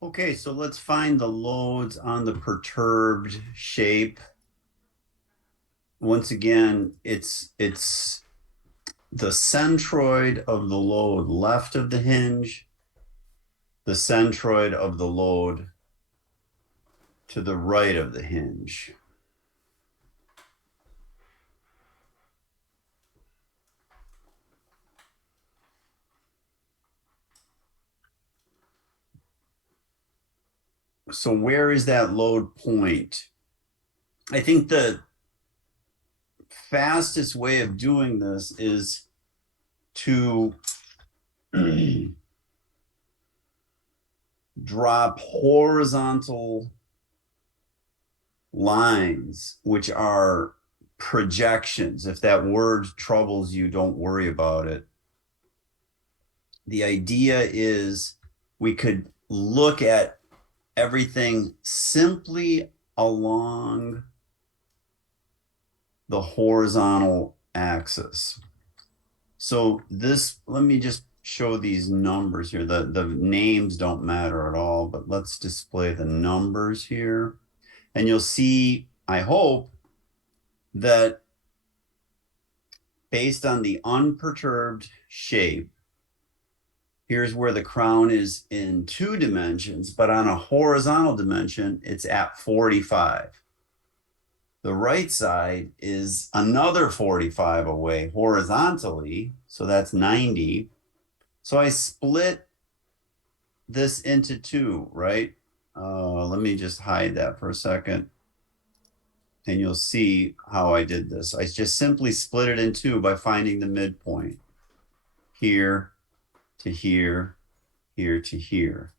Okay, so let's find the loads on the perturbed shape. Once again, it's the centroid of the load left of the hinge, the centroid of the load to the right of the hinge. So where is that load point? I think the fastest way of doing this is to drop horizontal lines, which are projections. If that word troubles you, don't worry about it. The idea is we could look at everything simply along the horizontal axis. So this, let me just show these numbers here. The names don't matter at all, but let's display the numbers here. And you'll see, I hope, that based on the unperturbed shape, here's where the crown is in 2 dimensions, but on a horizontal dimension, it's at 45. The right side is another 45 away horizontally, so that's 90. So I split this into 2, right? Let me just hide that for a second. And you'll see how I did this. I just simply split it in 2 by finding the midpoint. Here to here, here to here.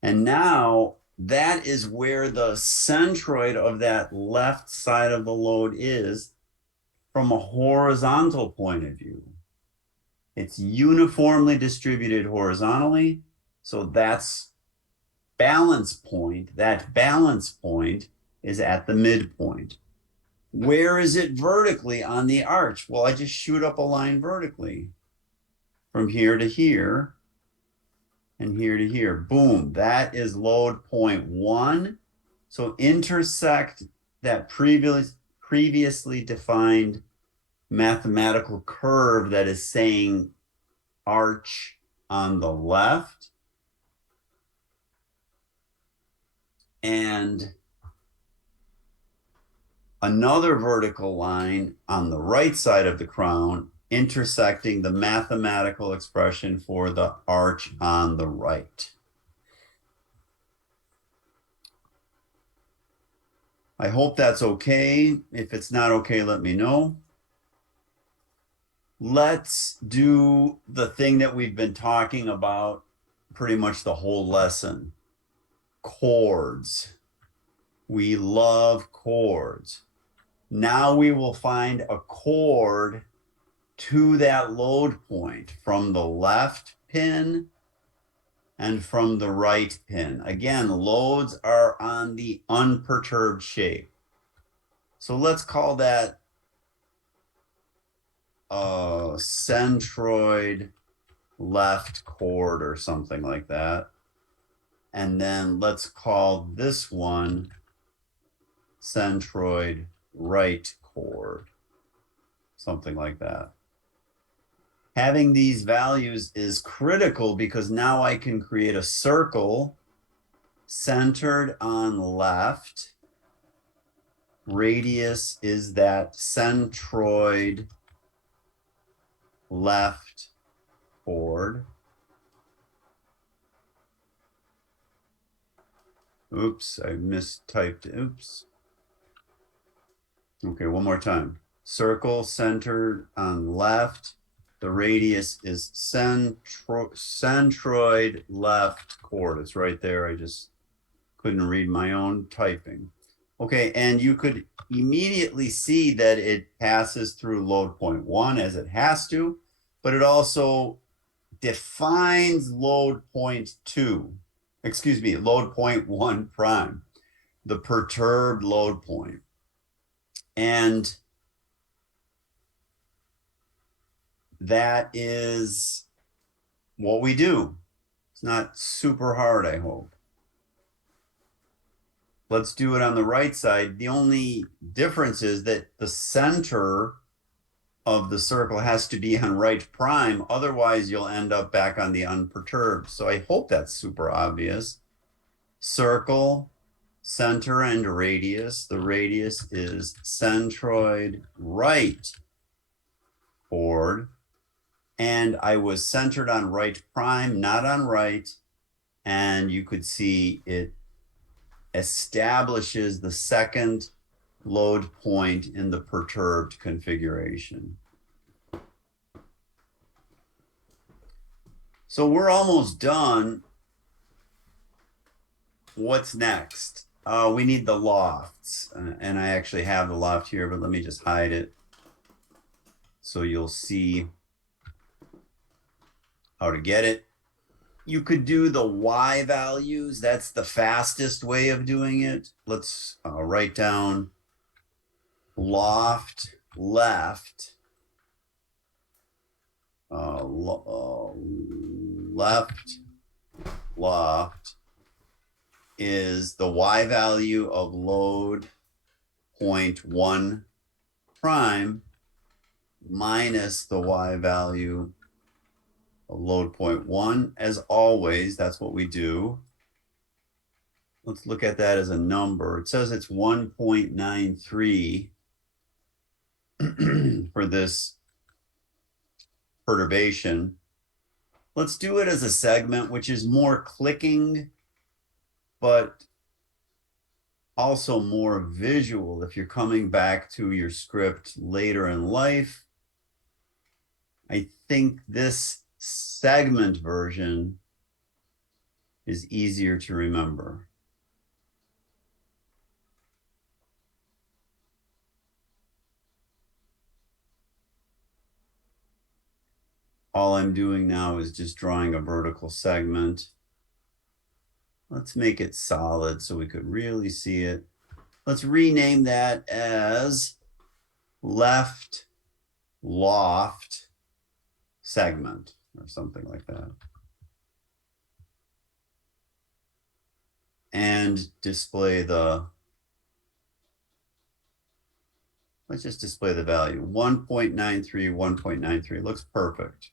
And now that is where the centroid of that left side of the load is from a horizontal point of view. It's uniformly distributed horizontally. So that's balance point. That balance point is at the midpoint. Where is it vertically on the arch? Well, I just shoot up a line vertically from here to here and here to here. Boom, that is load point 1. So intersect that previously defined mathematical curve that is saying arch on the left and another vertical line on the right side of the crown intersecting the mathematical expression for the arch on the right. I hope that's okay. If it's not okay, let me know. Let's do the thing that we've been talking about pretty much the whole lesson. Chords. We love chords. Now we will find a chord to that load point from the left pin and from the right pin. Again, loads are on the unperturbed shape. So let's call that a centroid left chord or something like that. And then let's call this one centroid right chord, something like that. Having these values is critical because now I can create a circle centered on left. Radius is that centroid left chord. Oops, I mistyped. Oops. Okay, one more time. Circle centered on left. The radius is centroid left chord. It's right there. I just couldn't read my own typing. Okay, and you could immediately see that it passes through load point 1 as it has to, but it also defines load point 2. Excuse me, load point 1 prime, the perturbed load point. And that is what we do. It's not super hard, I hope. let's do it on the right side. The only difference is that the center of the circle has to be on right prime. Otherwise, you'll end up back on the unperturbed. So I hope that's super obvious. Circle, center, and radius. The radius is centroid right chord. And I was centered on right prime, not on right. And you could see it establishes the second load point in the perturbed configuration. So we're almost done. What's next? We need the lofts. And I actually have the loft here, but let me just hide it so you'll see how to get it. You could do the Y values. That's the fastest way of doing it. Let's write down loft left. Left loft is the Y value of load point 1 prime minus the Y value of load point 1. As always, that's what we do. Let's look at that as a number. It says it's 1.93 for this perturbation. Let's do it as a segment, which is more clicking, but also more visual if you're coming back to your script later in life. I think this segment version is easier to remember. All I'm doing now is just drawing a vertical segment. Let's make it solid so we could really see it. Let's rename that as left loft segment or something like that. And display the, let's just display the value. 1.93, 1.93 looks perfect.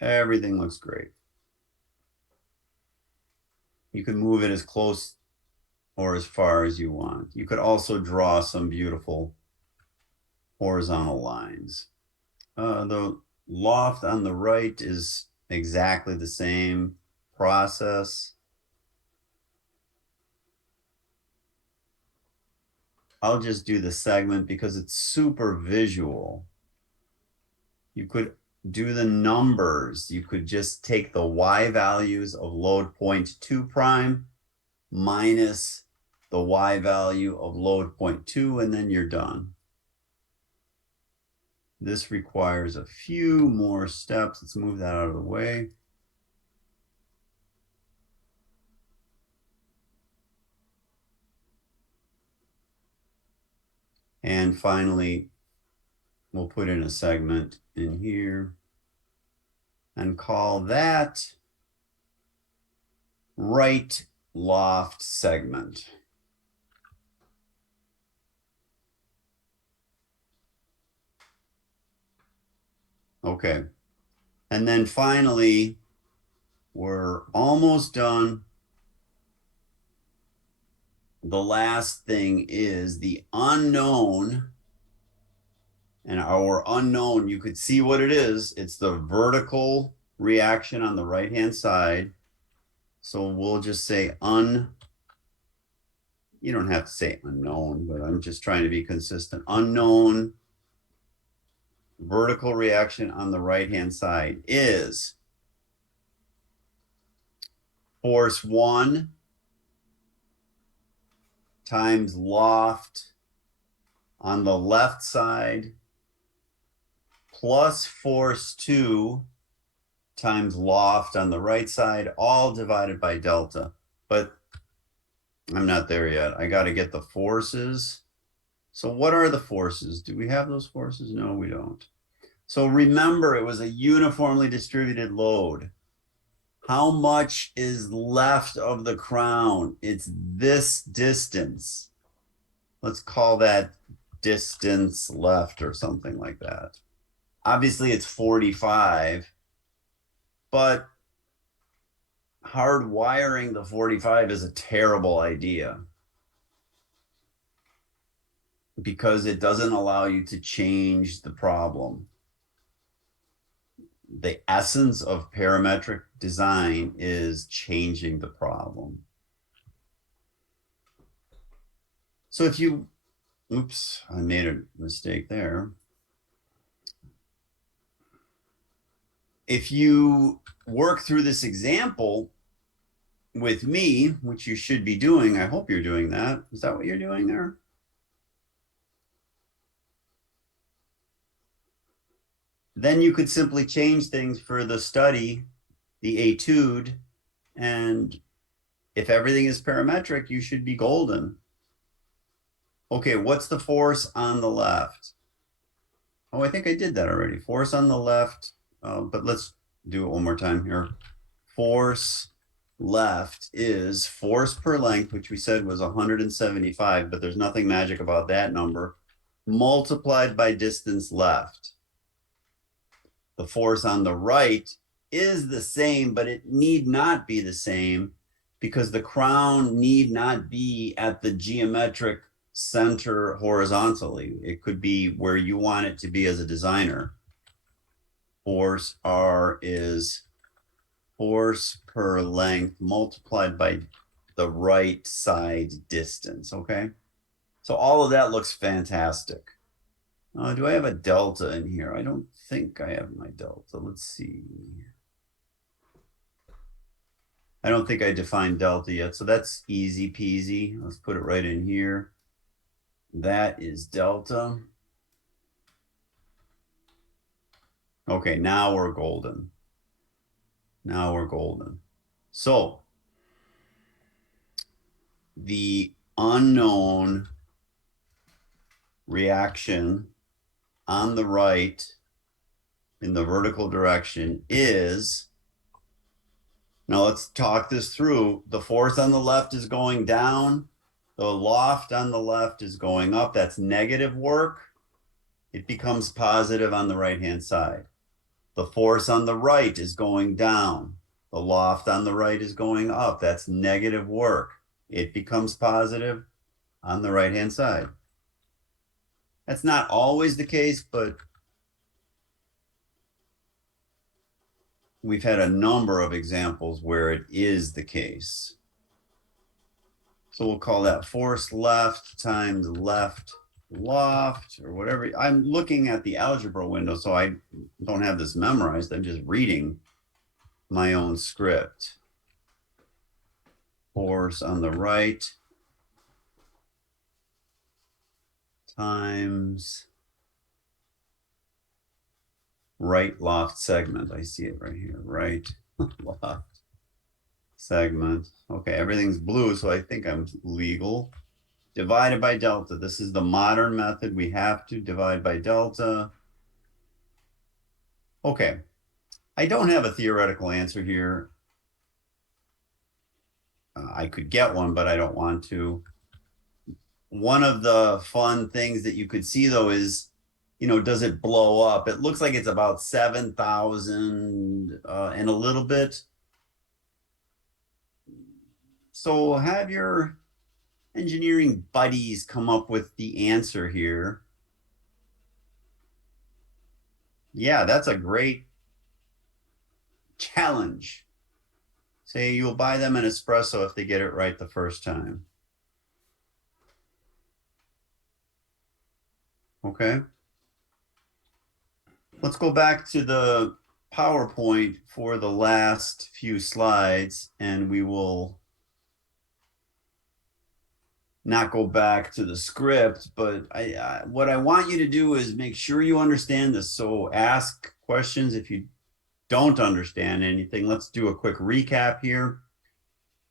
Everything looks great. You can move it as close or as far as you want. You could also draw some beautiful horizontal lines. The loft on the right is exactly the same process. I'll just do the segment because it's super visual. You could do the numbers. You could just take the Y values of load point 2 prime minus the Y value of load point 2, and then you're done. This requires a few more steps. Let's move that out of the way. And finally, we'll put in a segment in here and call that right loft segment. Okay. And then finally, we're almost done. The last thing is the unknown. And our unknown, you could see what it is. It's the vertical reaction on the right-hand side. So we'll just say you don't have to say unknown, but I'm just trying to be consistent. Unknown vertical reaction on the right-hand side is force 1 times loft on the left side plus force 2 times loft on the right side, all divided by delta. But I'm not there yet. I got to get the forces. So what are the forces? Do we have those forces? No, we don't. So remember, it was a uniformly distributed load. How much is left of the crown? It's this distance. Let's call that distance left or something like that. Obviously, it's 45, but hardwiring the 45 is a terrible idea because it doesn't allow you to change the problem. The essence of parametric design is changing the problem. So if you, oops, I made a mistake there. If you work through this example with me, which you should be doing, I hope you're doing that. Is that what you're doing there? Then you could simply change things for the study, the etude, and if everything is parametric, you should be golden. Okay, what's the force on the left? Oh, I think I did that already. Force on the left, but let's do it one more time here. Force left is force per length, which we said was 175, but there's nothing magic about that number, multiplied by distance left. The force on the right is the same, but it need not be the same because the crown need not be at the geometric center horizontally. It could be where you want it to be as a designer. Force R is force per length multiplied by the right side distance, okay? So all of that looks fantastic. Do I have a delta in here? I don't think I have my delta. Let's see. I don't think I defined delta yet, so that's easy peasy. Let's put it right in here. That is delta. Okay, now we're golden. Now we're golden. So the unknown reaction on the right in the vertical direction is, now let's talk this through. The force on the left is going down. The loft on the left is going up. That's negative work. It becomes positive on the right-hand side. The force on the right is going down. The loft on the right is going up. That's negative work. It becomes positive on the right-hand side. That's not always the case, but we've had a number of examples where it is the case. So we'll call that force left times left loft or whatever. I'm looking at the algebra window, so I don't have this memorized. I'm just reading my own script. Force on the right times right loft segment. I see it right here, right loft segment. Okay, everything's blue, so I think I'm legal. Divided by delta. This is the modern method. We have to divide by delta. Okay, I don't have a theoretical answer here. I could get one, but I don't want to. One of the fun things that you could see though is, you know, does it blow up? It looks like it's about 7,000 and a little bit. So have your engineering buddies come up with the answer here. Yeah, that's a great challenge. Say you'll buy them an espresso if they get it right the first time. Okay. Let's go back to the PowerPoint for the last few slides, and we will not go back to the script, but what I want you to do is make sure you understand this. So ask questions if you don't understand anything. Let's do a quick recap here.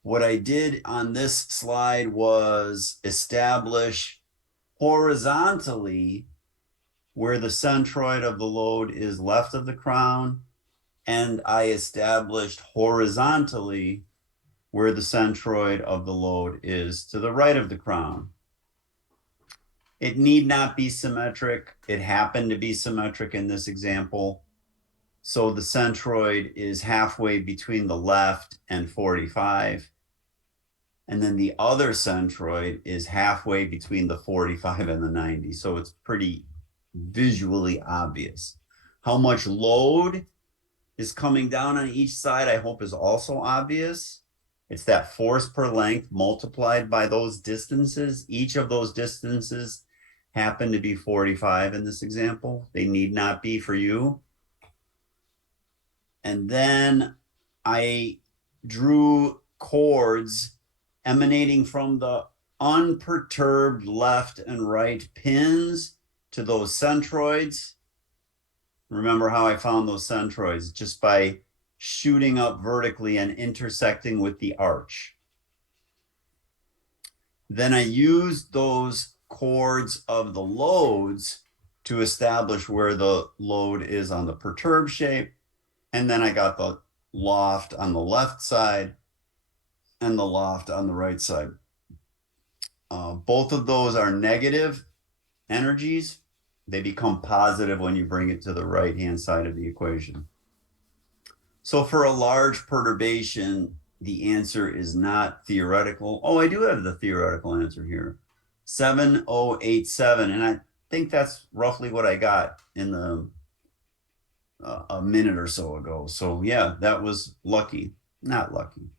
What I did on this slide was establish horizontally where the centroid of the load is left of the crown and I established horizontally where the centroid of the load is to the right of the crown. It need not be symmetric. It happened to be symmetric in this example. So the centroid is halfway between the left and 45. And then the other centroid is halfway between the 45 and the 90. So it's pretty visually obvious. How much load is coming down on each side, I hope is also obvious. It's that force per length multiplied by those distances. Each of those distances happen to be 45 in this example. They need not be for you. And then I drew chords emanating from the unperturbed left and right pins to those centroids. Remember how I found those centroids? Just by shooting up vertically and intersecting with the arch. Then I used those chords of the loads to establish where the load is on the perturbed shape. And then I got the loft on the left side and the loft on the right side. Both of those are negative energies. They become positive when you bring it to the right-hand side of the equation. So for a large perturbation, the answer is not theoretical. Oh, I do have the theoretical answer here. 7087. And I think that's roughly what I got in the a minute or so ago. So yeah, that was lucky. Not lucky.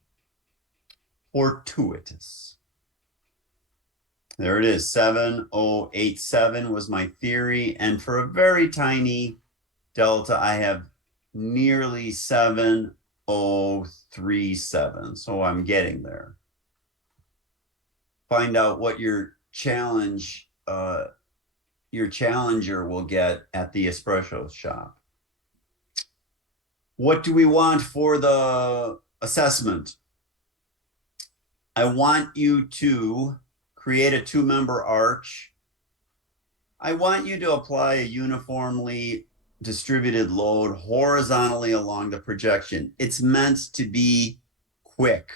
Fortuitous. There it is. 7087 was my theory. And for a very tiny delta, I have nearly 7037. So I'm getting there. Find out what your challenge, your challenger will get at the espresso shop. What do we want for the assessment? I want you to create a two-member arch. I want you to apply a uniformly distributed load horizontally along the projection. It's meant to be quick.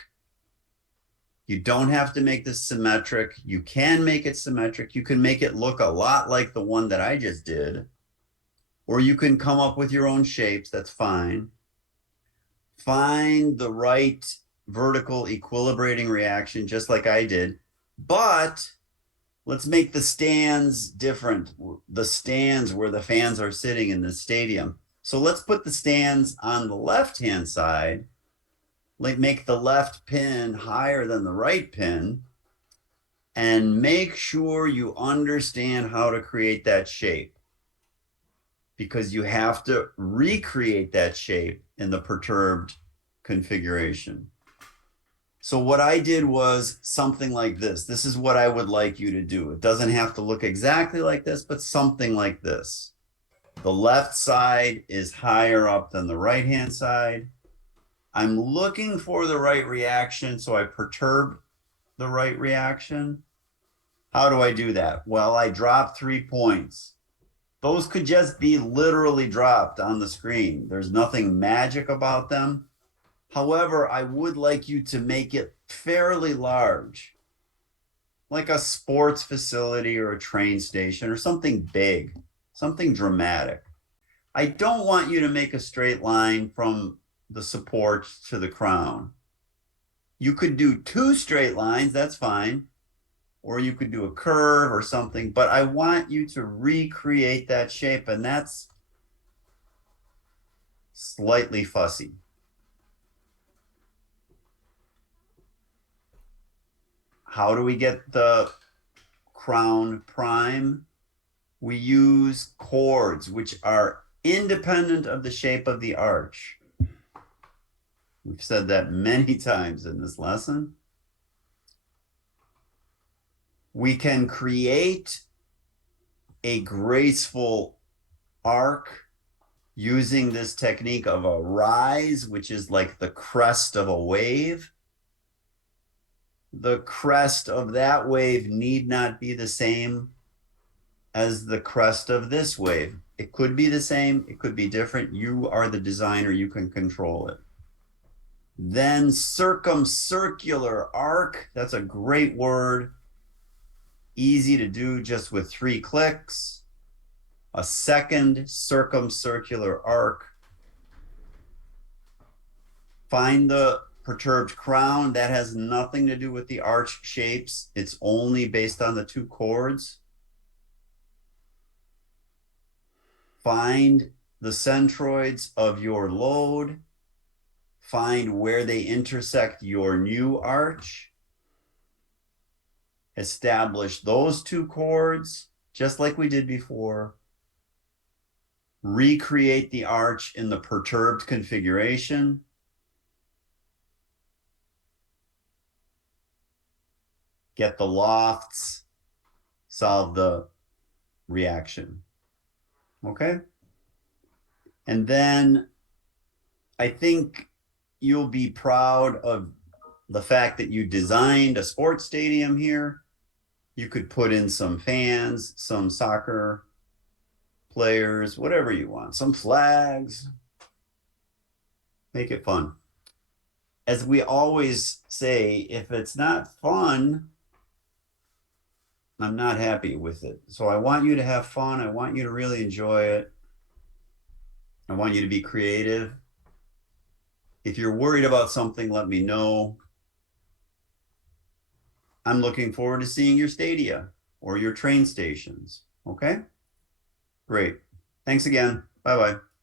You don't have to make this symmetric. You can make it symmetric. You can make it look a lot like the one that I just did, or you can come up with your own shapes. That's fine. Find the right vertical equilibrating reaction, just like I did, but let's make the stands different. The stands where the fans are sitting in the stadium. So let's put the stands on the left-hand side, like make the left pin higher than the right pin, and make sure you understand how to create that shape, because you have to recreate that shape in the perturbed configuration. So what I did was something like this. This is what I would like you to do. It doesn't have to look exactly like this, but something like this. The left side is higher up than the right-hand side. I'm looking for the right reaction, so I perturb the right reaction. How do I do that? Well, I drop 3 points. Those could just be literally dropped on the screen. There's nothing magic about them. However, I would like you to make it fairly large, like a sports facility or a train station or something big, something dramatic. I don't want you to make a straight line from the support to the crown. You could do 2 straight lines, that's fine. Or you could do a curve or something, but I want you to recreate that shape, and that's slightly fussy. How do we get the crown prime? We use chords which are independent of the shape of the arch. We've said that many times in this lesson. We can create a graceful arc using this technique of a rise, which is like the crest of a wave. The crest of that wave need not be the same as the crest of this wave. It could be the same, it could be different. You are the designer, you can control it. Then circumcircular arc, that's a great word. Easy to do just with 3 clicks. A second circumcircular arc. Find the perturbed crown. That has nothing to do with the arch shapes. It's only based on the 2 chords. Find the centroids of your load. Find where they intersect your new arch. Establish those 2 chords, just like we did before. Recreate the arch in the perturbed configuration. Get the lofts, solve the reaction. Okay? And then I think you'll be proud of the fact that you designed a sports stadium here. You could put in some fans, some soccer players, whatever you want, some flags. Make it fun. As we always say, if it's not fun, I'm not happy with it. So I want you to have fun. I want you to really enjoy it. I want you to be creative. If you're worried about something, let me know. I'm looking forward to seeing your stadia or your train stations. Okay? Great. Thanks again. Bye-bye.